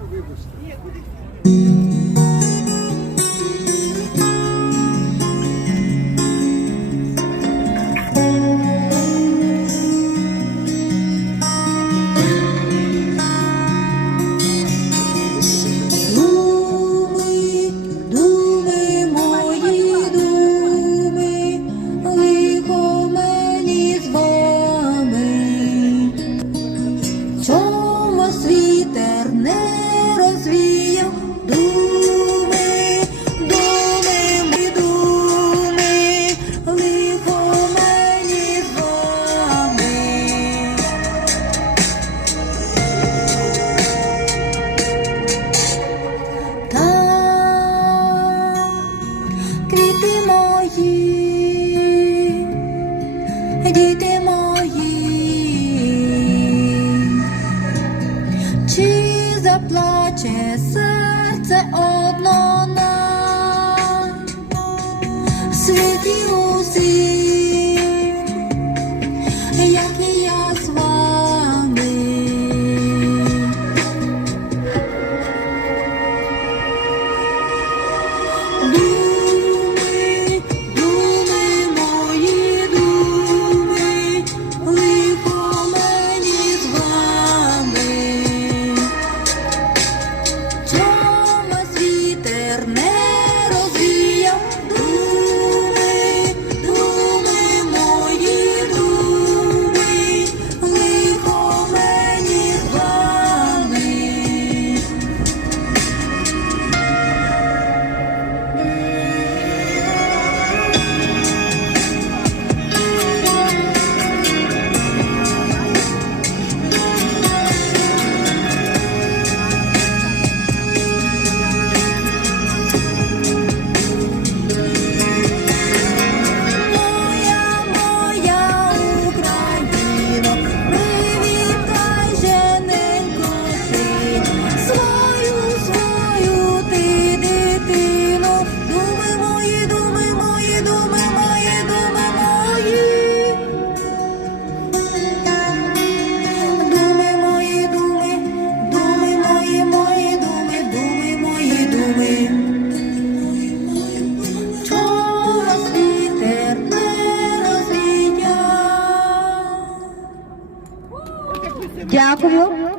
Думи, যেতে Yakubu